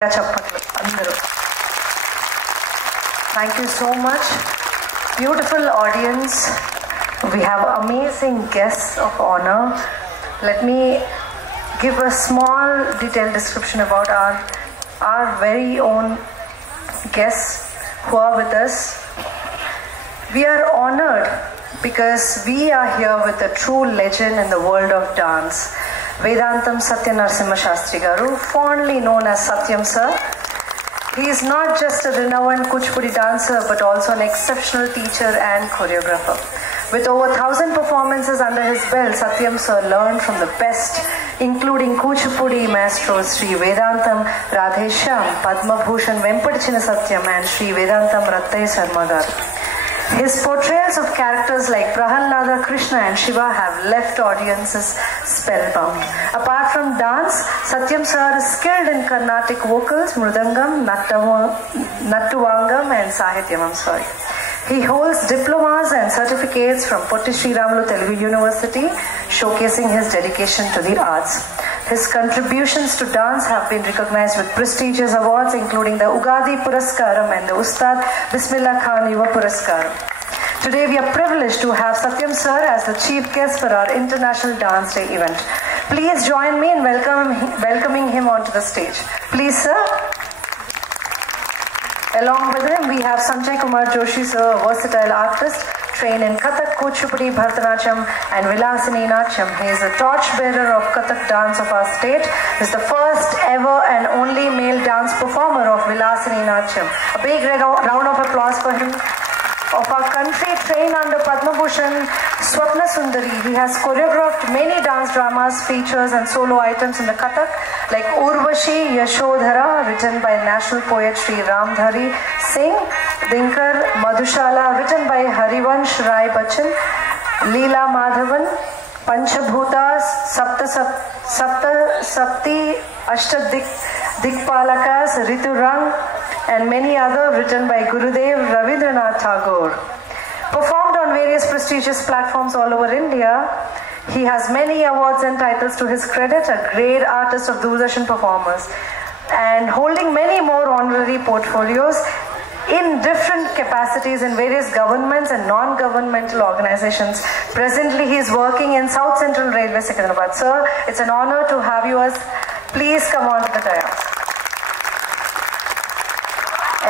Thank you so much. Beautiful audience. We have amazing guests of honor. Let me give a small detailed description about our very own guests who are with us. We are honored because we are here with a true legend in the world of dance. Vedantam Satya Narasimha Shastri Garu, fondly known as Satyam Sir. He is not just a renowned Kuchipudi dancer but also an exceptional teacher and choreographer. With over 1,000 performances under his belt, Satyam Sir learned from the best, including Kuchipudi maestros Sri Vedantam Radheshyam, Padma Bhushan Vempati Satyam and Sri Vedantam Rattai Sarma Garu. His portrayals of characters like Prahalada, Krishna and Shiva have left audiences spellbound. Apart from dance, Satyam Sir is skilled in Carnatic vocals, Mridangam, Nattuvangam and Sahityam. He holds diplomas and certificates from Potti Sriramulu Telugu University, showcasing his dedication to the arts. His contributions to dance have been recognized with prestigious awards including the Ugadi Puraskaram and the Ustad Bismillah Khan Yuva Puraskaram. Today we are privileged to have Satyam Sir as the chief guest for our International Dance Day event. Please join me in welcoming him onto the stage. Please, sir. Along with him, we have Sanjay Kumar Joshi, sir, a versatile artist, trained in Kathak, Kuchipudi, Bharatanatyam and Vilasini Natyam. He is a torchbearer of Kathak dance of our state. He is the first ever and only male dance performer of Vilasini Natyam. A big round of applause for him. Of our country, trained under Padma Bhushan Swapna Sundari. He has choreographed many dance dramas, features and solo items in the Kathak like Urvashi Yashodhara, written by national poet Sri Ramdhari Singh, Dinkar Madhushala, written by Harivansh Rai Bachchan, Leela Madhavan, Panchabhutas, Sapti Ashtadik Dikpalakas, Ritu Rang, and many other written by Gurudev Ravindranath Tagore. Performed on various prestigious platforms all over India, he has many awards and titles to his credit, a great artist of Doordarshan performers, and holding many more honorary portfolios in different capacities in various governments and non-governmental organizations. Presently, he is working in South Central Railway, Secunderabad. Sir, it's an honor to have you as. Please come on to the dais.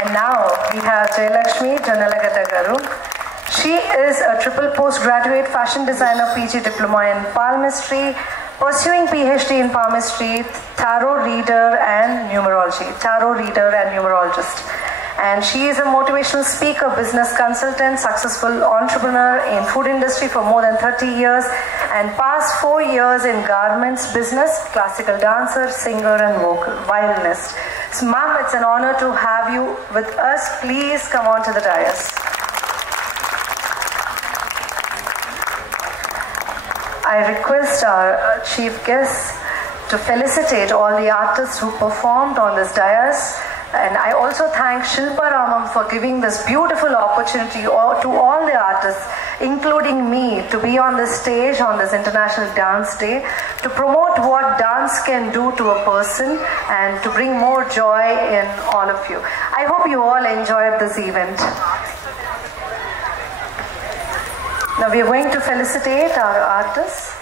And now we have Jayalakshmi Janalagata Garu. She is a triple postgraduate fashion designer PG diploma in palmistry, pursuing PhD in palmistry, tarot reader and numerologist. And she is a motivational speaker, business consultant, successful entrepreneur in food industry for more than 30 years and past 4 years in garments business, classical dancer, singer and violinist. So, ma'am, it's an honor to have you with us. Please come on to the dais. I request our chief guests to felicitate all the artists who performed on this dais. And I also thank Shilpa Ramam for giving this beautiful opportunity to all the artists, including me, to be on the stage on this International Dance Day, to promote what dance can do to a person and to bring more joy in all of you. I hope you all enjoyed this event. Now we are going to felicitate our artists.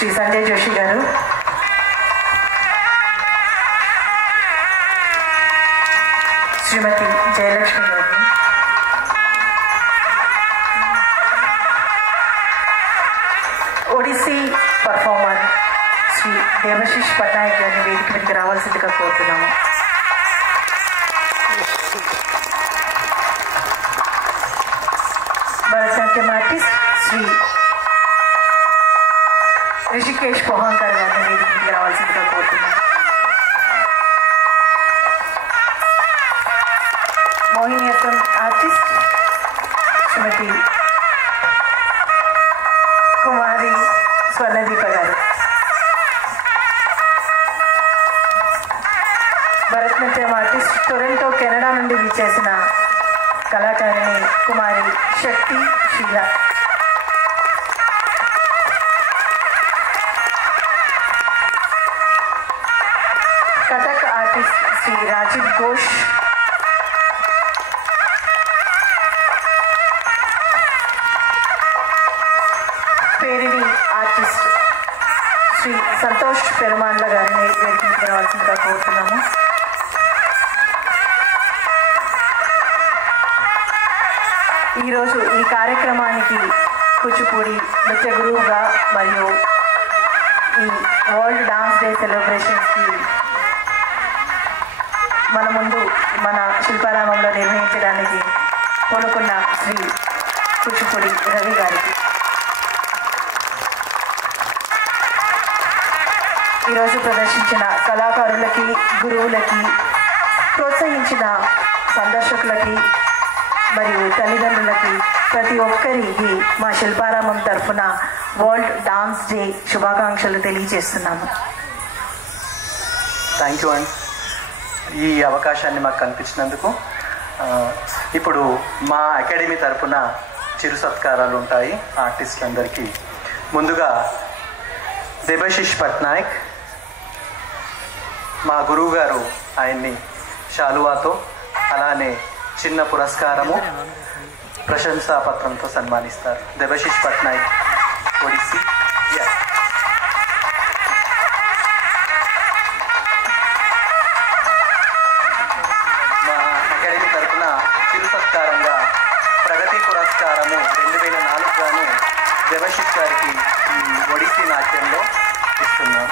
Shri Sanjay Joshi గారు, శ్రీమతి జయలక్ష్మి గారు, Odissi performer Shri దేవశిష్ Patnaik గారిని వేదిక మీదకి రావాల్సిందిగా కోరుతున్నాము. Bharatanatyam artist Shri Rishikesh పోహంకర్ గారిని వేదిక మీదకి రావాల్సిందిగా కోరుతున్నాము. మోహినియట్టం ఆర్టిస్ట్ శ్రీమతి కుమారి స్వర్ణదీప గారు, భరతనాట్యం ఆర్టిస్ట్ టొరంటో కెనడా నుండి విచ్చేసిన కళాకారిణి కుమారి శక్తి శీల, కథక్ ఆర్టిస్ట్ శ్రీ రాజీవ్ ఘోష్, పేరిణి ఆర్టిస్ట్ శ్రీ సంతోష్ పెరుమాన్ల గారిని వేదికకి రావాల్సిందిగా కోరుతున్నాము. ఈరోజు ఈ కార్యక్రమానికి కూచిపూడి నృత్య గురువుగా మరియు ఈ వరల్డ్ డాన్స్ డే సెలబ్రేషన్స్కి మన ముందు మన శిల్పారామంలో నిర్వహించడానికి కోరుకున్న శ్రీ కూచిపూడి రవి గారికి, ఈరోజు ప్రదర్శించిన కళాకారులకి, గురువులకి, ప్రోత్సహించిన సందర్శకులకి మరియు తల్లిదండ్రులకి, ప్రతి ఒక్కరికి మా శిల్పారామం తరఫున వరల్డ్ డాన్స్ డే శుభాకాంక్షలు తెలియజేస్తున్నాము. థ్యాంక్ యూ అండి, ఈ అవకాశాన్ని మాకు కల్పించినందుకు. ఇప్పుడు మా అకాడమీ తరఫున చిరు సత్కారాలు ఉంటాయి ఆర్టిస్టులందరికీ. ముందుగా దేవశిష్ పట్నాయక్, మా గురువు గారు ఆయన్ని శాలువాతో అలానే చిన్న పురస్కారము ప్రశంసాపత్రంతో సన్మానిస్తారు. దేవశిష్ పట్నాయక్, ఒడిస్సీ. మా అకాడమీ తరఫున చిరు సత్కారంగా ప్రగతి పురస్కారము 2004 గాను దేవశిష్ గారికి ఈ ఒడిస్సీ నాట్యంలో ఇస్తున్నాం.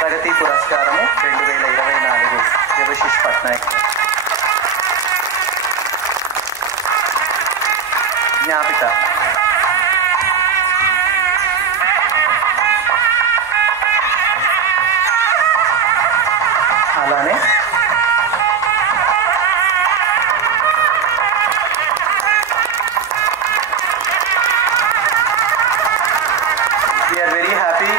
ప్రగతి పురస్కారము 2024 దేవశిష్ పట్నాయక్. జ్ఞాపిక అలానే we are very happy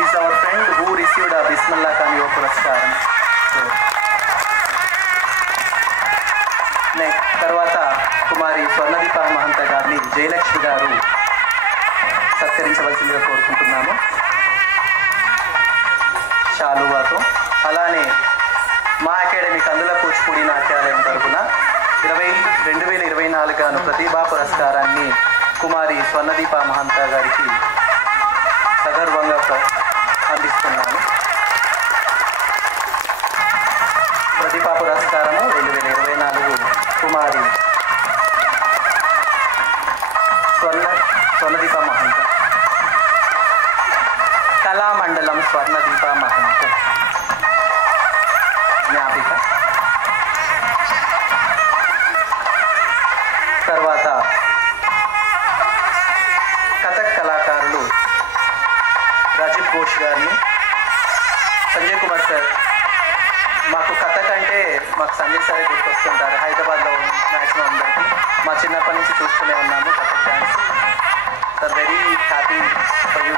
is our friend who received a Bismillah Khan Yoga Puraskaram. So next తర్వాత కుమారి స్వర్ణదీప మహంత గారిని జయలక్ష్మి గారు సత్కరించవలసిందిగా కోరుకుంటున్నాము శాలువాతో. అలానే మా అకాడమీ కందుల కూచిపూడి నాట్యాలయం తరఫున 2024 గాను ప్రతిభా పురస్కారాన్ని కుమారి స్వర్ణదీప మహంత గారికి సగర్వంగా అందిస్తున్నాను. ప్రతిభా పురస్కారము 2024 కుమారి స్వర్ణదీప మహంత, కళామండలం స్వర్ణదీప మహంత. జ్ఞాపిక తర్వాత కథక్ కళాకారులు రాజీవ్ ఘోష్ గారిని, సంజయ్ కుమార్ సార్. మాకు కథక్ అంటే మాకు సంజయ్ సారే గుర్తొస్తుంటారు. హైదరాబాద్లో మ్యాక్సిమం అందరికీ మా చిన్నప్పటి నుంచి చూస్తూనే ఉన్నాము Kathak dance. Sir very happy for you.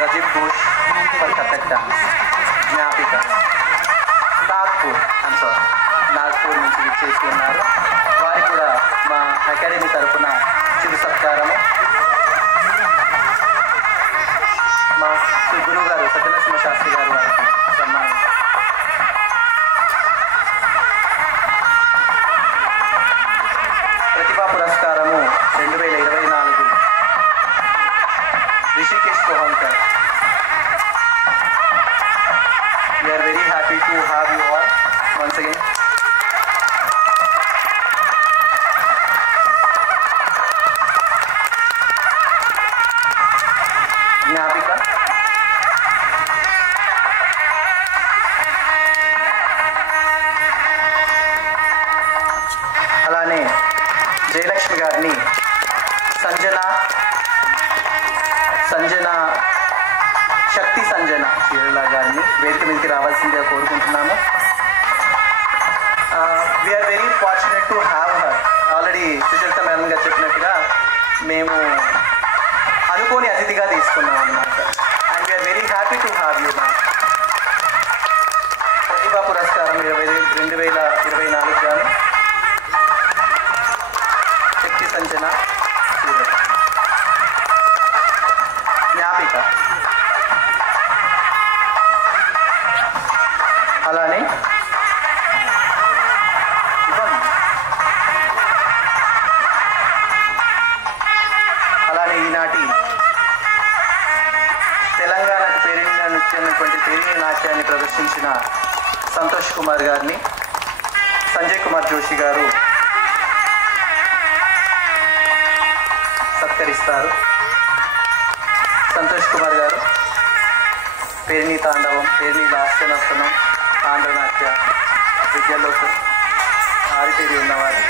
Rajib Ghosh for Kathak dance. Gnapika Nagpur నుంచి విచ్చేసి ఉన్నారు. వారికి కూడా మా అకాడమీ తరఫున చిరు సత్కారము. మా గురువు గారు సత్యనరసింహ శాస్త్రి గారు వారికి సన్మానం. ప్రతిభా పురస్కారము 2024 Rishikesh కోహన్కర్. We are very happy to have you all once again. జ్ఞాపిక అలానే జయలక్ష్మి గారిని శక్తి సంజన చీరల గారిని వేదిక మీదకి రావాల్సిందిగా కోరుకుంటున్నాము. We are very fortunate to have her. Already Sucharita madam గారు చెప్పినట్టుగా మేము అనుకోని అతిథిగా తీసుకున్నాం అన్నమాట. And we are very happy to have you ma'am. ప్రతిభా పురస్కారం 2024 గాను శక్తి సంజన చీరల. జ్ఞాపిక అలానే ఈనాటి తెలంగాణకు పేరిన నృత్యమైనటువంటి పేరిణి నాట్యాన్ని ప్రదర్శించిన సంతోష్ కుమార్ గారిని సంజయ్ కుమార్ జోషి గారు సత్కరిస్తారు. సంతోష్ కుమార్ గారు పేరిణి తాండవం, పేరిణి లాస్యనర్తనం, ఆంధ్రనాట్య విద్యలో ఆరితేరి ఉన్నవారు.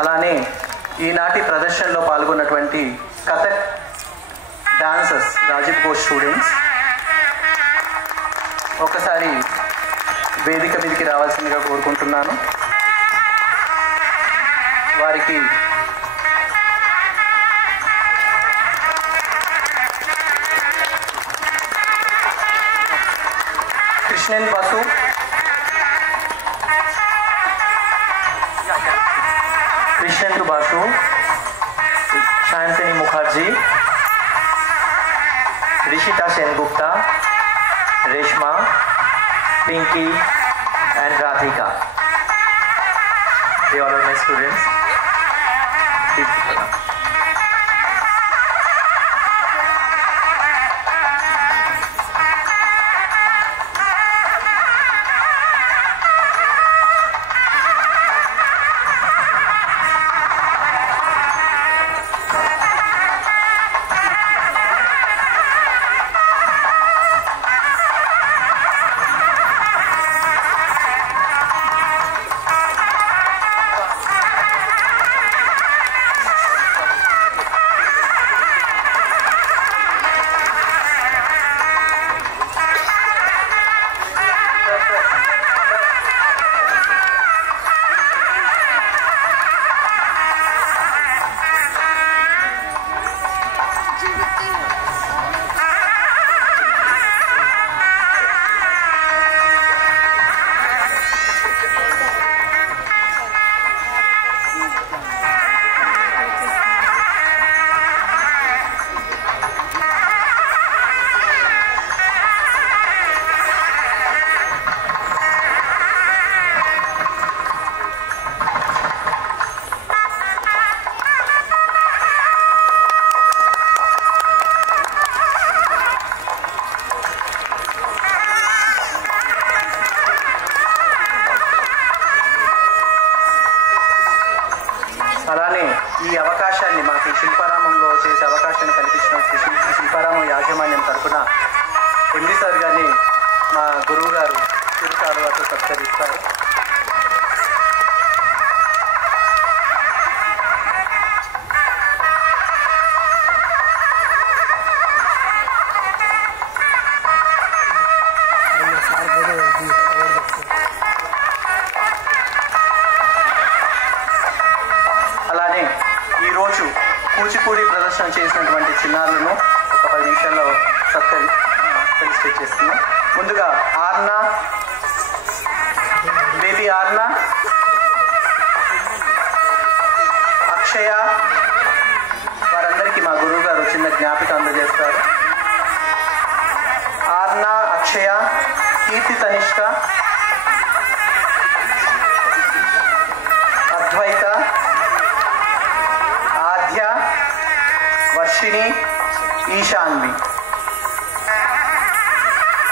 అలానే ఈనాటి ప్రదర్శనలో పాల్గొన్నటువంటి కథక్ డాన్సర్స్ రాజీవ్ ఘోష్ స్టూడెంట్స్ ఒకసారి వేదిక మీదకి రావాల్సిందిగా కోరుకుంటున్నాను. వారికి Krishnan Basu, Krishnendu Basu, Shantini Mukherjee, Rishita Sengupta, Reshma, Pinky and Radhika. They all are my students. అలానే ఈ అవకాశాన్ని మాకు శిల్పారామంలో చేసే అవకాశాన్ని కల్పించిన శిల్పారామం యాజమాన్యం తరఫున ఎండి సార్ గారిని మా గురువు గారు చిరుకాలువతో సత్కరిస్తారు. చిన్నారులను ఒక 10 నిమిషాల్లో ఫెలిసిటేట్ చేస్తున్నాం. ముందుగా ఆర్నా, బేబీ ఆర్నా, అక్షయ, వారందరికీ మా గురువు గారు చిన్న జ్ఞాపిక అందజేస్తారు. ఆర్నా, అక్షయ, కీర్తి, తనిష్క, అద్వైత, ఆద్య, వర్షిణి, ఈశాన్వి.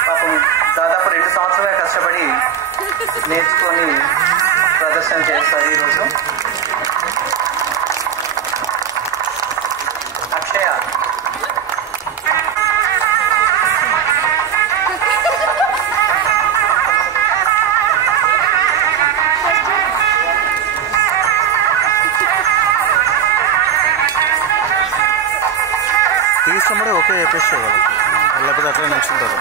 పాపం దాదాపు 2 సంవత్సరాలుగా కష్టపడి నేర్చుకొని ప్రదర్శన చేస్తారు ఈరోజు. అక్షయ, తీసుకున్నప్పుడు ఒకే చెప్పేస్తారు వాళ్ళు, లేకపోతే అట్లా నచ్చుంటారు.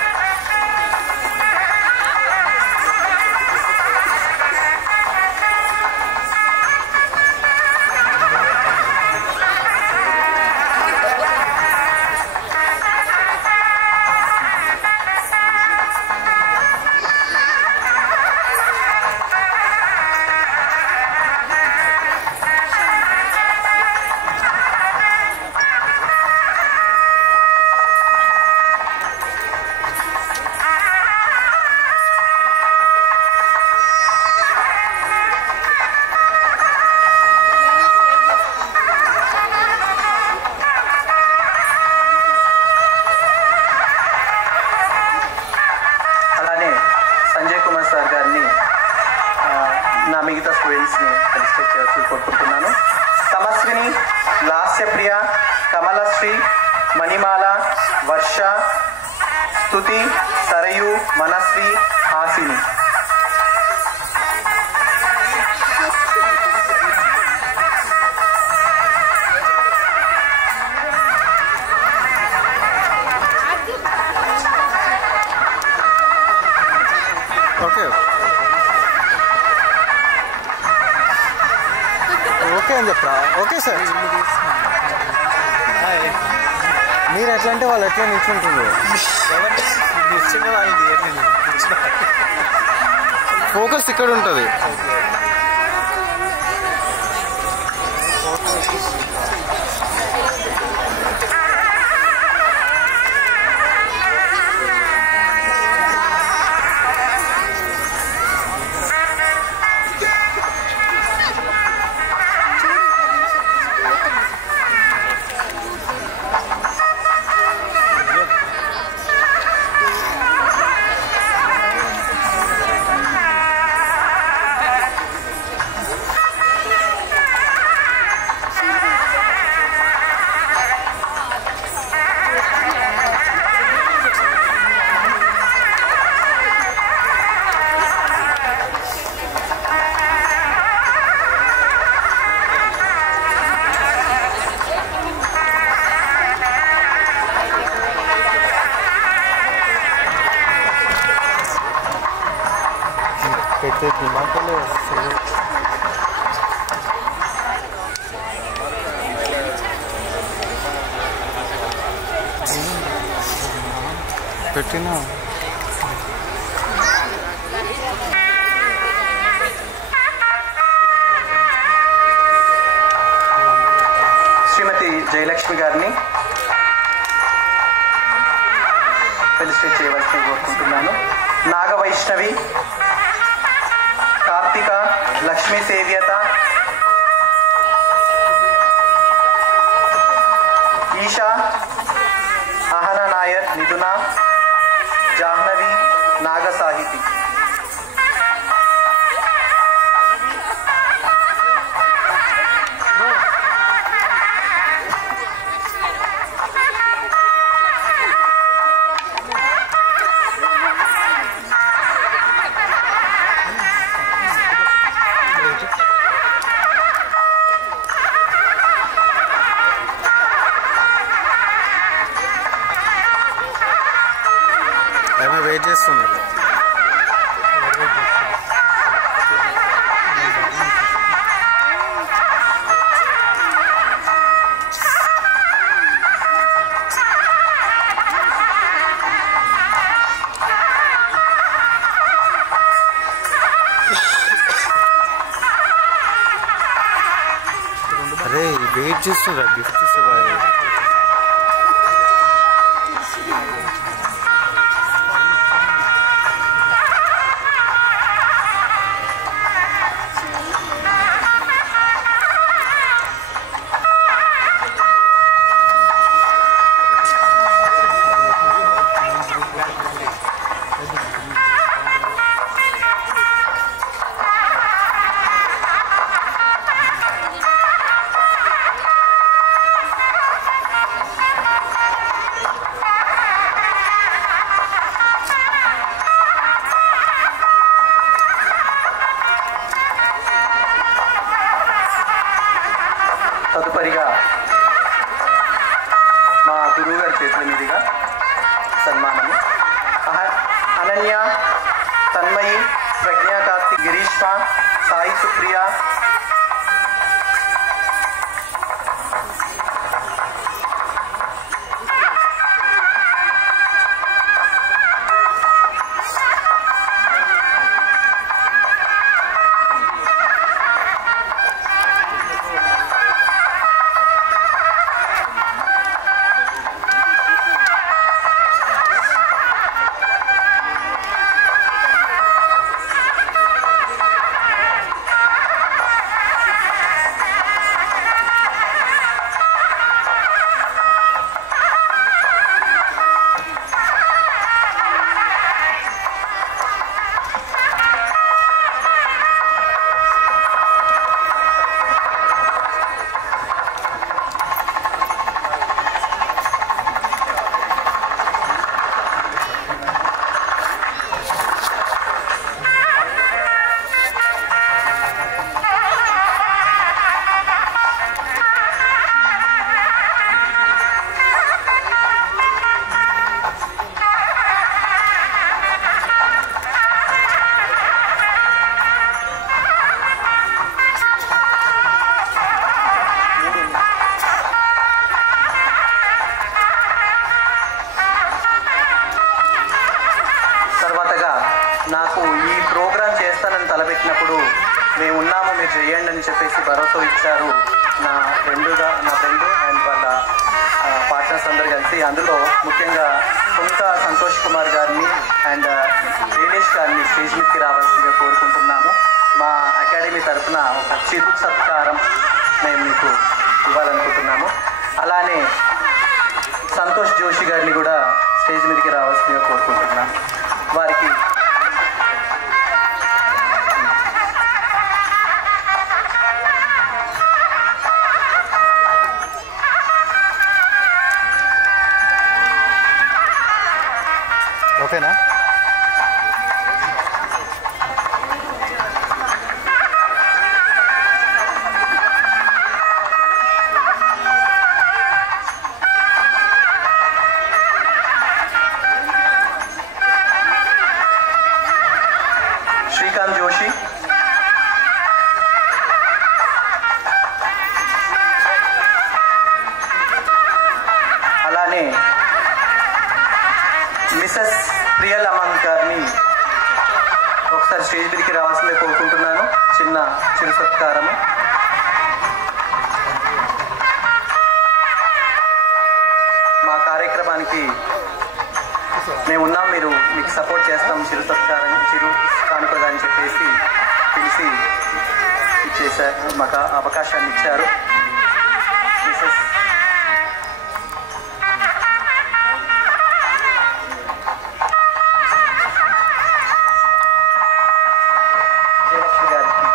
నా మిగతా స్టూడెంట్స్ని ఫెలిసిటేట్ చేయాల్సి కోరుకుంటున్నాను. తమస్విని, లాస్యప్రియ, కమలశ్రీ, మణిమాల, వర్ష, స్తుతి, సరయు, మనస్వి, హాసిని. ఓకే ఓకే అని చెప్పరా? Okay sir. మీరు ఎట్లా అంటే వాళ్ళు ఎట్లా నిల్చుంటుంది. ఫోకస్ ఇక్కడ ఉంటుంది. పెట్టినా శ్రీమతి జయలక్ష్మి గారిని ఫెలిసిటేట్ చేయవలసింది కోరుకుంటున్నాను. నాగవైష్ణవి, కార్తిక, లక్ష్మీ సేవ్యత, ఈషా, అహనా నాయర్, నిధున, జాహ్నవి, నాగసాహితి. వెయిట్ చేస్తుంది. వెయిట్ చేస్తుండ్రా గిఫ్ట్ ఇస్తే బాగా. తదుపరిగా మా గురువు గారి చేతుల మీదుగా సన్మానము. అనన్య, తన్మయి, ప్రజ్ఞా కార్తిక్, గిరీష్మ, సాయి సుప్రియ, నాకు ఈ ప్రోగ్రాం చేస్తానని తలపెట్టినప్పుడు మేము ఉన్నాము, మీరు చేయండి అని చెప్పేసి భరోసా ఇచ్చారు నా ఫ్రెండ్ అండ్ వాళ్ళ పార్ట్నర్స్ అందరు కలిసి. అందులో ముఖ్యంగా సొంత సంతోష్ కుమార్ గారిని అండ్ రేణేష్ గారిని స్టేజ్ మీదకి రావాల్సిందిగా కోరుకుంటున్నాము. మా అకాడమీ తరఫున ఒక చిరు సత్కారం మేము మీకు ఇవ్వాలనుకుంటున్నాము. అలానే సంతోష్ జోషి గారిని కూడా స్టేజ్ మీదకి రావాల్సిందిగా కోరుకుంటున్నాము. వారికి ఓకేనా? శ్రీకాంత్ జోషి, అలానే మిసెస్ ప్రియల్ అమాంత్ గారిని ఒకసారి స్టేజ్ మీదకి రావాల్సిందే కోరుకుంటున్నాను. చిన్న చిరు సత్కారము. మా కార్యక్రమానికి మేము ఉన్నాం, మీకు సపోర్ట్ చేస్తాం, చిరు సత్కారం చిరు కానుకగా అని చెప్పేసి పిలిచి ఇచ్చేసారు, మాకు అవకాశాన్ని ఇచ్చారు. మిసెస్ గారికి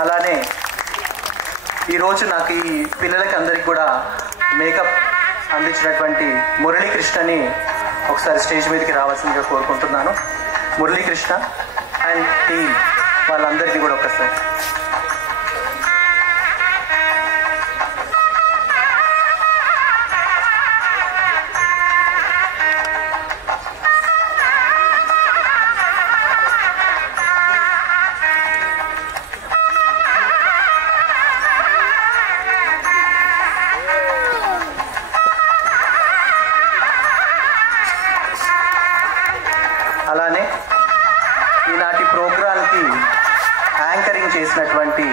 అలానే ఈరోజు నాకు ఈ పిల్లలకి అందరికీ కూడా మేకప్ అందించినటువంటి మురళీకృష్ణని ఒకసారి స్టేజ్ మీదకి రావాల్సిందిగా కోరుకుంటున్నాను. మురళీకృష్ణ అండ్ టీమ్ వాళ్ళందరికీ కూడా ఒకసారి. అలానే చేసినటువంటి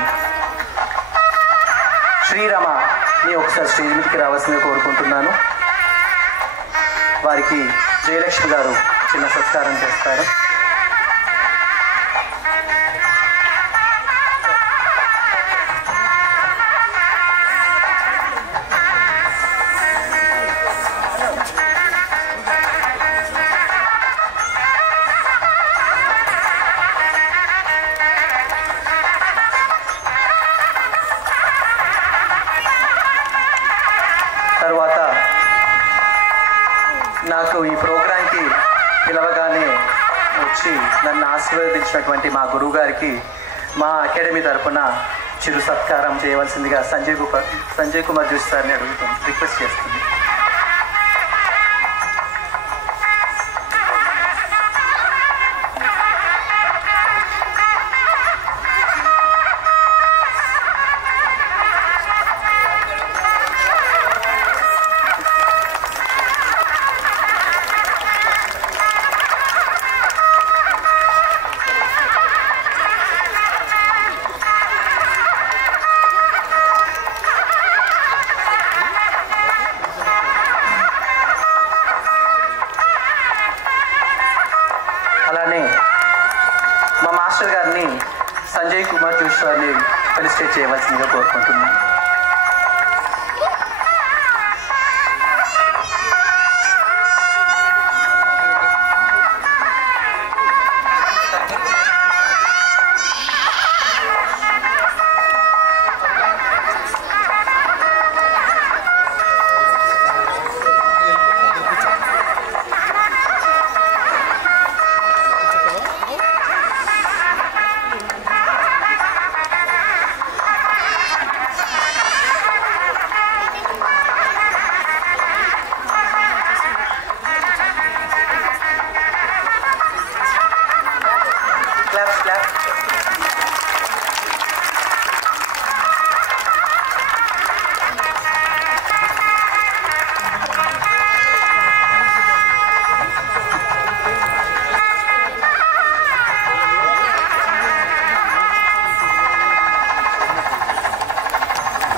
శ్రీరమని ఒకసారి స్టేజ్ మీదకి రావాల్సిందిగా కోరుకుంటున్నాను. వారికి జయలక్ష్మి గారు చిన్న సత్కారం చేస్తారు. తర్వాత నాకు ఈ ప్రోగ్రాంకి పిలవగానే వచ్చి నన్ను ఆశీర్వదించినటువంటి మా గురువు గారికి మా అకాడమీ తరఫున చిరు సత్కారం చేయవలసిందిగా సంజయ్ కుమార్ జోషి సార్ని రిక్వెస్ట్ చేస్తుంది. అలానే మా మాస్టర్ గారిని సంజయ్ కుమార్ జోషి గారిని ఫెలిసిటేట్ చేయవలసిందిగా కోరుకుంటున్నాను.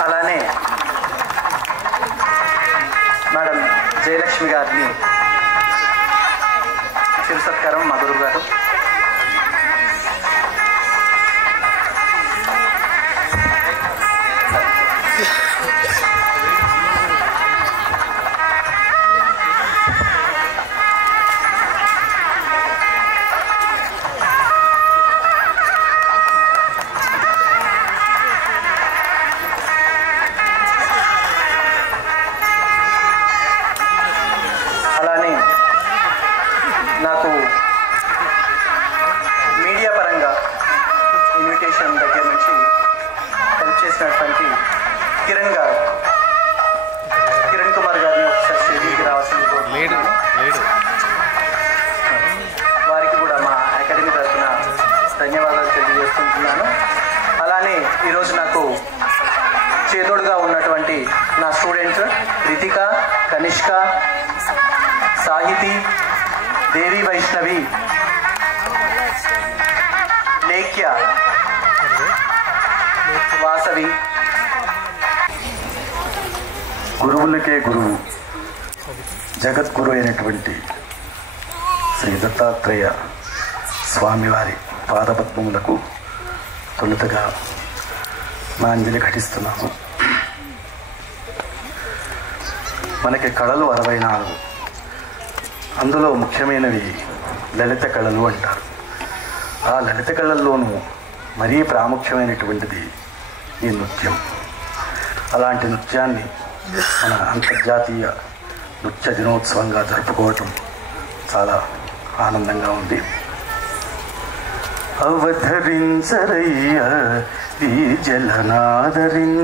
అలానే మేడం జయలక్ష్మి గారిని చిరు సత్కారం మా గురువు గారు. అలానే నాకు మీడియా పరంగా ఇన్విటేషన్ దగ్గర నుంచి హెల్ప్ చేసినటువంటి కిరణ్ కుమార్ గారిని ఒకసారి స్టేజీకి రావాల్సింది వారికి కూడా మా అకాడమీ తరఫున ధన్యవాదాలు తెలియజేసుకుంటున్నాను. అలానే ఈరోజు నాకు చేదోడుగా ఉన్నటువంటి నా స్టూడెంట్స్ రితిక, కనిష్క, సాహితి, దేవి వైష్ణవి, లేఖ్య, వాసవి. గురువులకే గురువు జగద్గురు అయినటువంటి శ్రీ దత్తాత్రేయ స్వామివారి పాదపద్మములకు తొలుతగా నా అంజలి ఘటిస్తున్నాను. మనకి కళలు 64, అందులో ముఖ్యమైనవి లలిత కళలు అంటారు. ఆ లలిత కళల్లోనూ మరీ ప్రాముఖ్యమైనటువంటిది ఈ నృత్యం. అలాంటి నృత్యాన్ని మన అంతర్జాతీయ నృత్య దినోత్సవంగా జరుపుకోవటం చాలా ఆనందంగా ఉంది. అవధరించరయ్యా ఈ జలనాదరించరయ్యా,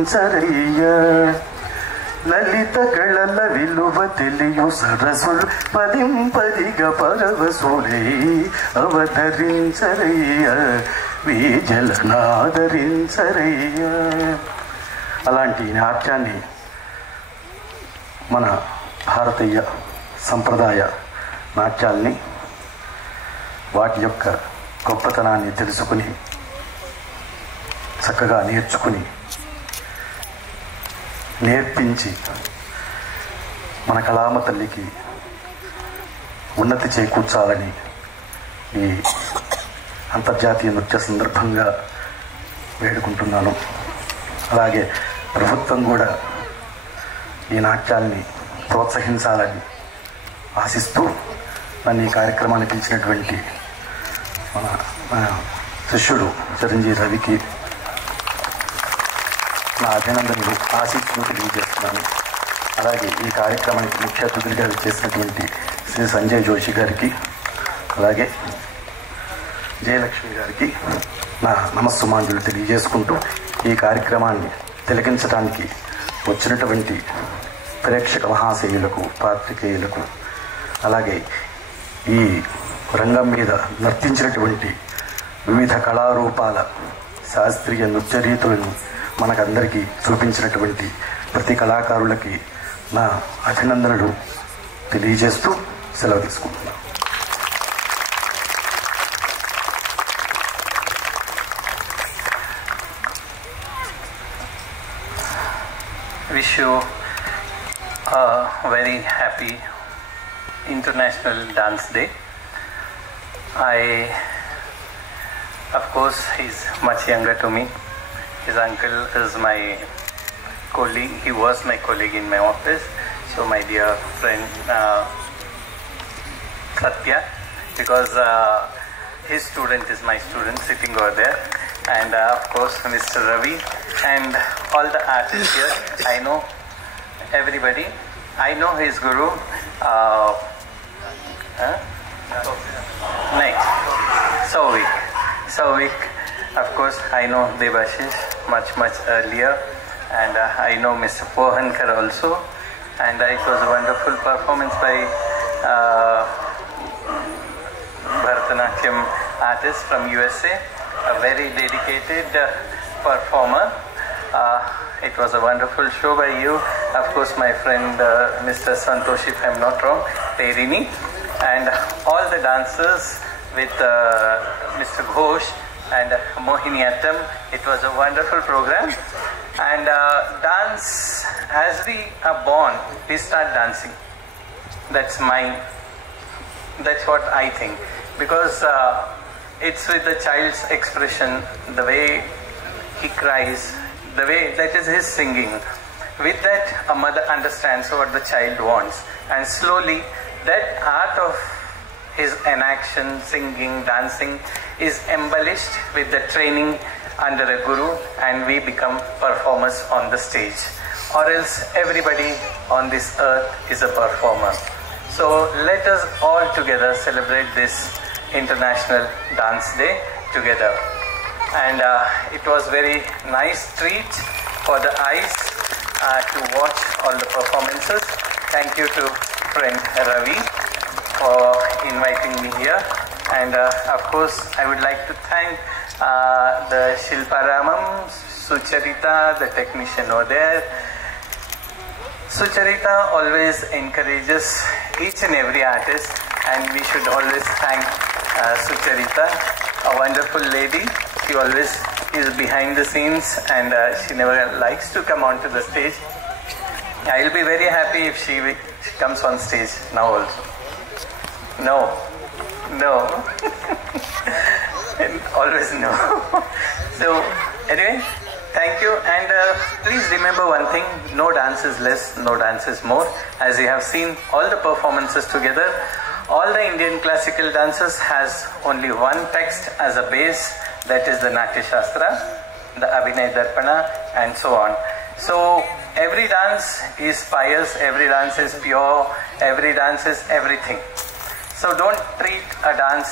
లలిత కళల విలువ తెలియు సరసులు పదింపదిగా పరవశులై అవధరించరయ్యా ఈ జలనాదరించరయ్యా. అలాంటి నాట్యాన్ని మన భారతీయ సంప్రదాయ నాట్యాల్ని వాటి యొక్క గొప్పతనాన్ని తెలుసుకుని చక్కగా నేర్చుకుని నేర్పించి మన కళామ తల్లికి ఉన్నతి చేకూర్చాలని ఈ అంతర్జాతీయ నృత్య సందర్భంగా వేడుకుంటున్నాను. అలాగే ప్రభుత్వం కూడా ఈ నాట్యాల్ని ప్రోత్సహించాలని ఆశిస్తూ నన్ను ఈ కార్యక్రమాన్ని పిలిచినటువంటి మన శిష్యుడు చిరంజీవి రవికి నా అభినందనలు ఆశీస్సులు తెలియజేస్తున్నాను. అలాగే ఈ కార్యక్రమానికి ముఖ్య అతిథులుగా చేసినటువంటి శ్రీ సంజయ్ జోషి గారికి, అలాగే జయలక్ష్మి గారికి నా నమస్సుమాంజులు తెలియజేసుకుంటూ ఈ కార్యక్రమాన్ని తిలకించడానికి వచ్చినటువంటి ప్రేక్షక మహాశయులకు, పాత్రికేయులకు, అలాగే ఈ రంగం మీద నర్తించినటువంటి వివిధ కళారూపాల శాస్త్రీయ నృత్య రీతులను మనకందరికీ చూపించినటువంటి ప్రతి కళాకారులకి నా అభినందనలు తెలియజేస్తూ సెలవు తీసుకుంటున్నాను. Wish you a very happy International Dance Day. Of course, he's much younger to me. His uncle is my colleague. He was my colleague in my office. So my dear friend Satya, because his student is my student sitting over there. And of course Mr. Ravi and all the artists here. I know everybody. I know his guru. Next, Souvik. Of course, I know Debashish much earlier, and I know Mr. Pohankar also. And it was a wonderful performance by Bharatanatyam artist from USA, a very dedicated performer. It was a wonderful show by you. Of course, my friend Mr. Santosh, if I'm not wrong, Perini, and all the dancers with Mr. Ghosh and Mohiniyattam. It was a wonderful program. And dance, as we are born, we start dancing. That's what I think, because it's with the child's expression, the way he cries, the way that is his singing. With that, a mother understands what the child wants, and slowly that art of his enaction, singing, dancing is embellished with the training under a guru, and we become performers on the stage, or else everybody on this earth is a performer. So let us all together celebrate this International Dance Day together. And it was very nice treat for the eyes to watch all the performances. Thank you to friend Ravi for inviting me here. And of course, I would like to thank the Shilparamam, Sucharita, the technician over there. Sucharita always encourages each and every artist, and we should always thank Sucharita, a wonderful lady. She always is behind the scenes, and she never likes to come onto the stage. I will be very happy if she comes on stage now also. No. Always no. So anyway, thank you, and please remember one thing: no dance is less, no dance is more. As you have seen all the performances together, all the Indian classical dances has only one text as a base, that is the Natya Shastra, the Abhinay Darpana, and so on. So every dance is pious, every dance is pure, every dance is everything. So don't treat a dance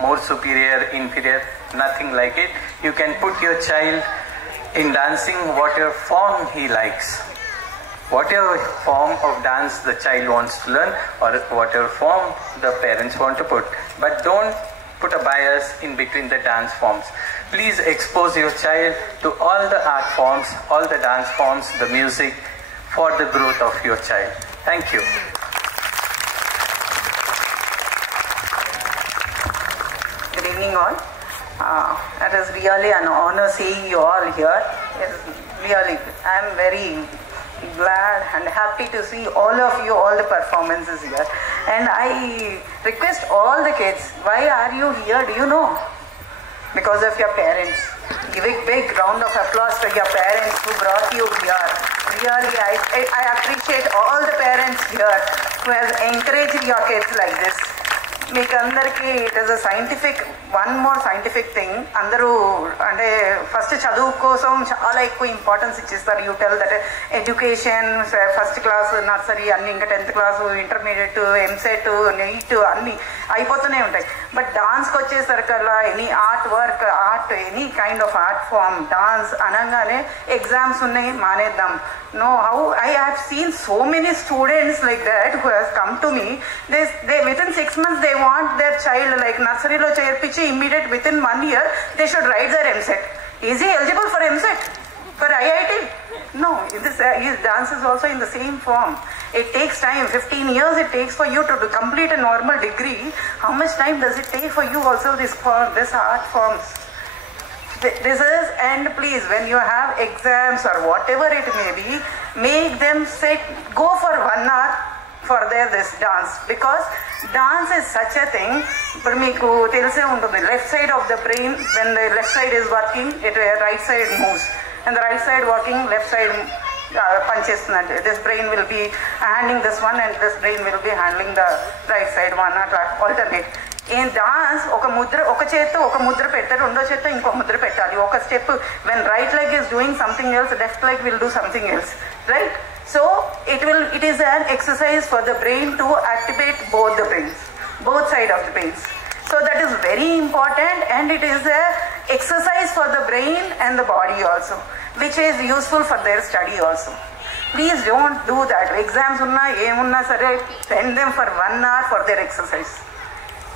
more superior, inferior, nothing like it. You can put your child in dancing whatever form he likes. Whatever form of dance the child wants to learn, or whatever form the parents want to put. But don't put a bias in between the dance forms. Please expose your child to all the art forms, all the dance forms, the music, for the growth of your child. Thank you. Good evening all. That is really an honor seeing you all here. It's really, I'm very glad and happy to see all of you, all the performances here. And I request all the kids, why are you here? Do you know? Because of your parents. Give a big round of applause for your parents who brought you here. Really, I appreciate all the parents here who have encouraged your kids like this. మీకు అందరికీ it is a scientific one more scientific thing. అందరూ అంటే first చదువు కోసం చాలా ఎక్కువ importance ఇచ్చిస్తారు. You tell that education first class, nursery అన్ని, ఇంకా 10th class, intermediate, EAMCET, neat అన్నీ అయిపోతూనే ఉంటాయి. బట్ డాన్స్కి వచ్చేసరికల్లా any art work, art, any kind of art form, dance అనగానే ఎగ్జామ్స్ ఉన్నాయి మానేద్దాం. No, how I have seen so many students like that who has come to me. They within 6 months they want their child like nursery lo cherpichi immediate within 1 year they should write their MSET. Is he eligible for MSET? For IIT? No. His dance is also in the same form. It takes time. 15 years it takes for you to complete a normal degree. How much time does it take for you also this art forms? This is, and please, when you have exams or whatever it may be, make them go for 1 hour for this dance, because dance is such a thing. But meeku telise untundi, left side of the brain, when the left side is working, right side moves, and the right side working, left side punches. This brain will be handling this one, and this brain will be handling the right side one, alternate. In dance, ఒక చేత్తో ఒక ముద్ర పెట్టాలి, రెండో చేత్తో ఇంకో ముద్ర పెట్టాలి. ఒక step when right leg is doing something else, left leg will do something else, right? So it is an exercise for the brain to activate both the brains, both side of the brains. So that is very important, and it is a exercise for the brain and the body also, which is useful for their study also. Please don't do that. Exams unna emunna sare, send them for 1 hour for their exercise.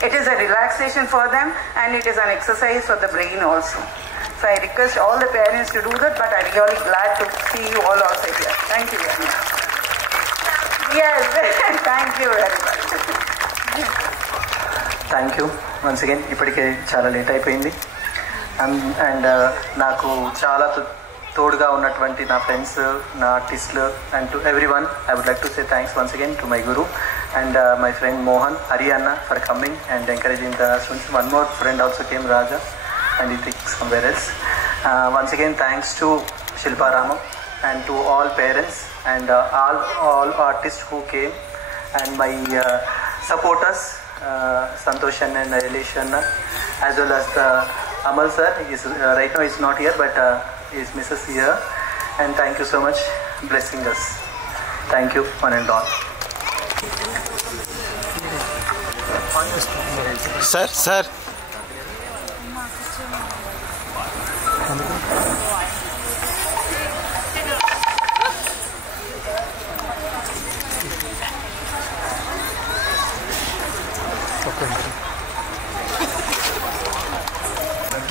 It is a relaxation for them, and it is an exercise for the brain also. So I request all the parents to do that, but I'm really glad to see you all also here. Thank you very much. Yes, thank you very much. Thank you once again. ఇప్పటికే చాలా late అయిపోయింది. And నాకు చాలా తోడుగా ఉన్నటువంటి నా friends, నా ఆర్టిస్టులు, and to everyone I would like to say thanks once again to my guru and my friend Mohan, Ariana for coming and encouraging the students. One more friend also came, Raja, and he thinks somewhere else. Once again, thanks to Shilpa Rama and to all parents and all artists who came, and my supporters, Santoshan and Elishan, as well as the Amal sir. Right now he's not here, but his missus here. And thank you so much, blessing us. Thank you, one and all. Sir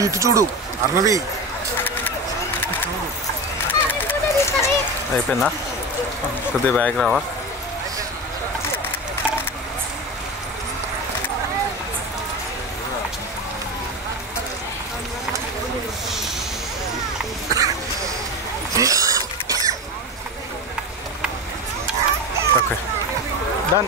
ఇటు చూడు అర్ణవి. అయిపోయిందా? కొద్దిగా bag రావా? Okay. Done.